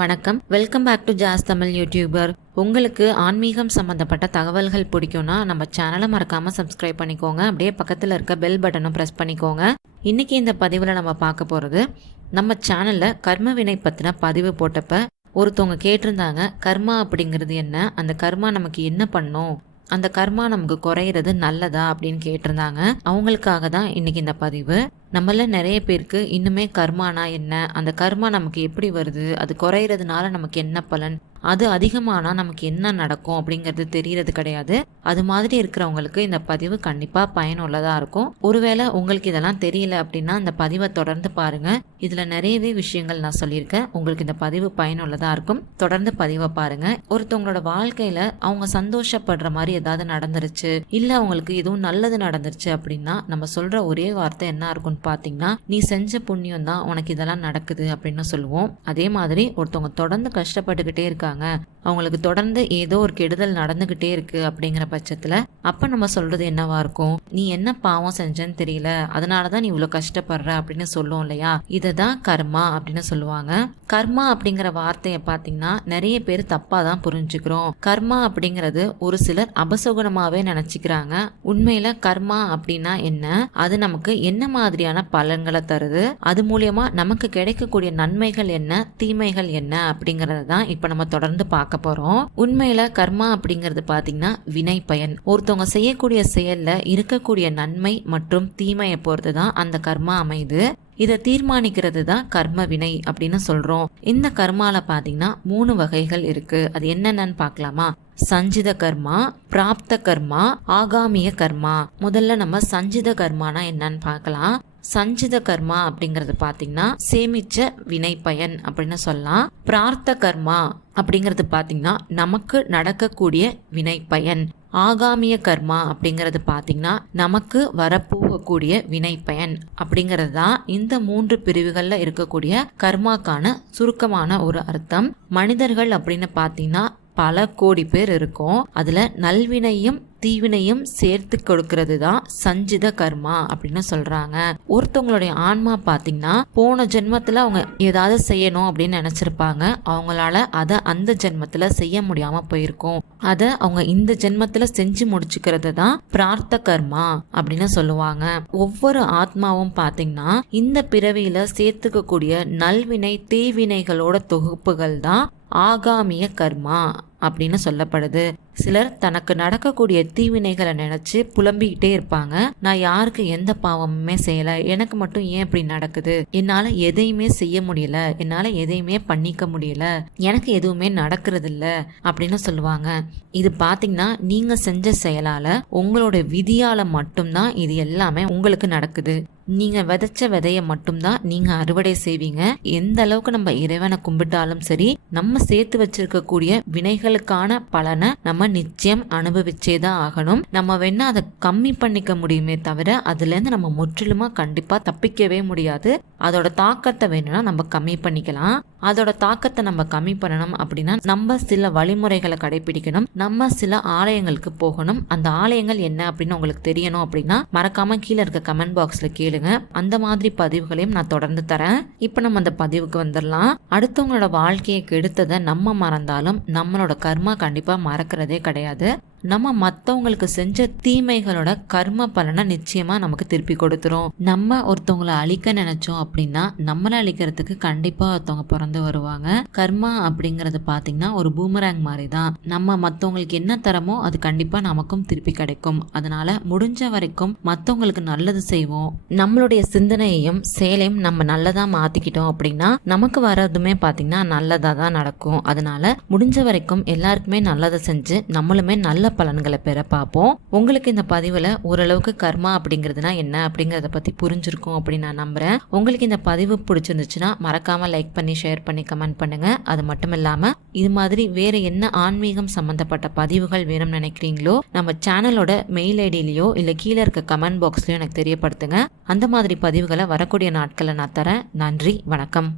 வணக்கம். Welcome back to Jaz Tamil youtuber உங்களுக்கு ஆன்மீகம் சம்மந்தப்பட்ட தகவல்கள் பிடிக்கும்னா நம்ம சேனலை மறக்காமல் சப்ஸ்கிரைப் பண்ணிக்கோங்க. அப்படியே பக்கத்தில் இருக்க பெல் பட்டனும் ப்ரெஸ் பண்ணிக்கோங்க. இன்றைக்கி இந்த பதிவில் நம்ம பார்க்க போகிறது நம்ம சேனலில் கர்ம வினை பற்றின பதிவு போட்டப்ப ஒருத்தவங்க கேட்டிருந்தாங்க கர்மா அப்படிங்கிறது என்ன? அந்த கர்மா நமக்கு என்ன பண்ணும்? அந்த கர்மா நமக்கு குறையிறது நல்லதா? அப்படின்னு கேட்டிருந்தாங்க. அவங்களுக்காக தான் இன்னைக்கு இந்த பதிவு. நம்மள நிறைய பேருக்கு இன்னுமே கர்மானா என்ன? அந்த கர்மா நமக்கு எப்படி வருது? அது குறையிறதுனால நமக்கு என்ன பலன்? அது அதிகமானால் நமக்கு என்ன நடக்கும் அப்படிங்கிறது தெரியறது கிடையாது. அது மாதிரி இருக்கிறவங்களுக்கு இந்த பதிவு கண்டிப்பாக பயனுள்ளதாக இருக்கும். ஒருவேளை உங்களுக்கு இதெல்லாம் தெரியல அப்படின்னா இந்த பதிவை தொடர்ந்து பாருங்கள் இதில் நிறையவே விஷயங்கள் நான் சொல்லியிருக்கேன். உங்களுக்கு இந்த பதிவு பயனுள்ளதாக இருக்கும். தொடர்ந்து பதிவை பாருங்கள் ஒருத்தவங்களோட வாழ்க்கையில் அவங்க சந்தோஷப்படுற மாதிரி ஏதாவது நடந்துருச்சு இல்லை அவங்களுக்கு எதுவும் நல்லது நடந்துருச்சு அப்படின்னா நம்ம சொல்கிற ஒரே வார்த்தை என்ன இருக்கும்னு பார்த்தீங்கன்னா நீ செஞ்ச புண்ணியம் தான் உனக்கு இதெல்லாம் நடக்குது அப்படின்னு சொல்லுவோம். அதே மாதிரி ஒருத்தவங்க தொடர்ந்து கஷ்டப்பட்டுக்கிட்டே இருக்காங்க இருக்காங்க அவங்களுக்கு தொடர்ந்து ஏதோ ஒரு கெடுதல் நடந்துகிட்டே இருக்கு அப்படிங்கிற பட்சத்துல அப்ப நம்ம சொல்றது என்னவா இருக்கும்? நீ என்ன பாவம் செஞ்சன்னு தெரியல. அதனாலதான் நீ இவ்வளவு கஷ்டப்படுற அப்படின்னு சொல்லுவோம் இல்லையா? இததான் கர்மா அப்படின்னு சொல்லுவாங்க. கர்மா அப்படிங்கிற வார்த்தையை பாத்தீங்கன்னா நிறைய பேர் தப்பா தான் புரிஞ்சுக்கிறோம். கர்மா அப்படிங்கிறது ஒரு சிலர் அபசகுணமாவே நினைச்சுக்கிறாங்க. உண்மையில கர்மா அப்படின்னா என்ன? அது நமக்கு என்ன மாதிரியான பலன்களை தருது? அது மூலியமா நமக்கு கிடைக்கக்கூடிய நன்மைகள் என்ன? தீமைகள் என்ன? அப்படிங்கறது தான் இப்ப நம்ம தொடர்ந்து பார்க்க போறோம். உண்மையில கர்மா அப்படிங்கிறது பாத்தீங்கன்னா வினை பயன். ஒருத்தவங்க செய்யக்கூடிய செயல்ல இருக்கக்கூடிய நன்மை மற்றும் தீமையை பொறுத்து தான் அந்த கர்மா அமைது இதை தீர்மானிக்கிறது தான் கர்ம வினை அப்படின்னு சொல்றோம். இந்த கர்மால பாத்தீங்கன்னா மூணு வகைகள் இருக்கு. அது என்னென்னு பார்க்கலாமா? சஞ்சித கர்மா பிராப்த கர்மா ஆகாமிய கர்மா. முதல்ல நம்ம சஞ்சித கர்மானா என்னன்னு பார்க்கலாம். சஞ்சித கர்மா அப்படிங்கறது பாத்தீங்கன்னா சேமிச்ச வினை பயன் அப்படின்னு சொல்லலாம். பிரார்த்த கர்மா அப்படிங்கிறது பாத்தீங்கன்னா நமக்கு நடக்கக்கூடிய வினை பயன் ஆகாமிய கர்மா அப்படிங்கிறது பார்த்தீங்கன்னா நமக்கு வரப்போகக்கூடிய வினை பயன் அப்படிங்கிறது தான் இந்த மூன்று பிரிவுகளில் இருக்கக்கூடிய கர்மாக்கான சுருக்கமான ஒரு அர்த்தம். மனிதர்கள் அப்படின்னு பார்த்தீங்கன்னா பல கோடி பேர் இருக்கும். அதுல நல்வினையும் தீவினையும் சேர்த்து கொடுக்கறது தான் சஞ்சித கர்மா அப்படின்னு சொல்றாங்க. ஒருத்தவங்களுடைய ஆன்மா பாத்தீங்கன்னா போன ஜென்மத்துல அவங்க ஏதாவது செய்யணும் அப்படின்னு நினைச்சிருப்பாங்க. அவங்களால அதை அந்த ஜென்மத்துல செய்ய முடியாம போயிருக்கும். அதை அவங்க இந்த ஜென்மத்துல செஞ்சு முடிச்சுக்கிறது தான் பிரார்த்த கர்மா அப்படின்னு சொல்லுவாங்க. ஒவ்வொரு ஆத்மாவும் பாத்தீங்கன்னா இந்த பிறவியில சேர்த்துக்கக்கூடிய நல்வினை தீவினைகளோட தொகுப்புகள் தான் ஆகாமிய கர்மா அப்படின்னு சொல்லப்படுது. சிலர் தனக்கு நடக்கக்கூடிய தீவினைகளை நினைச்சு புலம்பிக்கிட்டே இருப்பாங்க. நான் யாருக்கு எந்த பாவமுமே செய்யல. எனக்கு மட்டும் ஏன் இப்படி நடக்குது? என்னால எதையுமே செய்ய முடியல. என்னால எதையுமே பண்ணிக்க முடியல. எனக்கு எதுவுமே நடக்கிறது இல்ல அப்படின்னு சொல்லுவாங்க. இது பாத்தீங்கன்னா நீங்க செஞ்ச செயலால உங்களோட விதியால மட்டும்தான் இது எல்லாமே உங்களுக்கு நடக்குது. நீங்க விதைச்ச விதைய மட்டும்தான் நீங்க அறுவடை செய்வீங்க. எந்த அளவுக்கு நம்ம இறைவனை கும்பிட்டாலும் சரி நம்ம சேர்த்து வச்சிருக்கக்கூடிய வினைகளுக்கான பலனை நம்ம நிச்சயம் அனுபவிச்சே தான் ஆகணும். நம்ம வேணா அதை கம்மி பண்ணிக்க முடியுமே தவிர அதுல இருந்து நம்ம முற்றிலுமா கண்டிப்பா தப்பிக்கவே முடியாது. அதோட தாக்கத்தை வேணும்னா நம்ம கம்மி பண்ணிக்கலாம். அதோட தாக்கத்தை நம்ம கம்மி பண்ணணும் அப்படின்னா நம்ம சில வழிமுறைகளை கடைபிடிக்கணும். நம்ம சில ஆலயங்களுக்கு போகணும். அந்த ஆலயங்கள் என்ன அப்படின்னு உங்களுக்கு தெரியணும் அப்படின்னா மறக்காம கீழே இருக்க கமெண்ட் பாக்ஸ்ல கேளுங்க. அந்த மாதிரி பதிவுகளையும் நான் தொடர்ந்து தரேன். இப்போ நம்ம அந்த பதிவுக்கு வந்துடலாம் அடுத்தவங்களோட வாழ்க்கையை கெடுத்ததை நம்ம மறந்தாலும் நம்மளோட கர்மா கண்டிப்பா மறக்கிறதே கிடையாது. நம்ம மற்றவங்களுக்கு செஞ்ச தீமைகளோட கர்ம பலனை நிச்சயமா நமக்கு திருப்பி கொடுத்துரும். நம்ம ஒருத்தவங்களை அழிக்க நினைச்சோம் அப்படின்னா நம்மளை அழிக்கிறதுக்கு கண்டிப்பா ஒருத்தவங்க பிறந்து வருவாங்க. கர்மா அப்படிங்கறது பாத்தீங்கன்னா ஒரு பூமராங் மாதிரி தான் நம்ம மற்றவங்களுக்கு என்ன தரமோ அது கண்டிப்பா நமக்கும் திருப்பி கிடைக்கும். அதனால முடிஞ்ச வரைக்கும் மற்றவங்களுக்கு நல்லது செய்வோம். நம்மளுடைய சிந்தனையையும் செயலையும் நம்ம நல்லதா மாத்திக்கிட்டோம் அப்படின்னா நமக்கு வர்றதுமே பாத்தீங்கன்னா நல்லதா தான் நடக்கும். அதனால முடிஞ்ச வரைக்கும் எல்லாருக்குமே நல்லதை செஞ்சு நம்மளுமே நல்ல நல்ல பலன்களை பெற பார்ப்போம். உங்களுக்கு இந்த பதிவில் ஓரளவுக்கு கர்மா அப்படிங்கிறதுனா என்ன? அப்படிங்கிறத பற்றி புரிஞ்சிருக்கும் அப்படின்னு நான் நம்புகிறேன் உங்களுக்கு இந்த பதிவு பிடிச்சிருந்துச்சுன்னா மறக்காமல் லைக் பண்ணி ஷேர் பண்ணி கமெண்ட் பண்ணுங்கள் அது மட்டும் இல்லாமல் இது மாதிரி வேறு என்ன ஆன்மீகம் சம்மந்தப்பட்ட பதிவுகள் வேணும்னு நினைக்கிறீங்களோ நம்ம சேனலோட மெயில் ஐடியிலையோ இல்லை கீழே இருக்க கமெண்ட் பாக்ஸ்லையோ எனக்கு தெரியப்படுத்துங்க. அந்த மாதிரி பதிவுகளை வரக்கூடிய நாட்களை நான் தரேன். நன்றி வணக்கம்.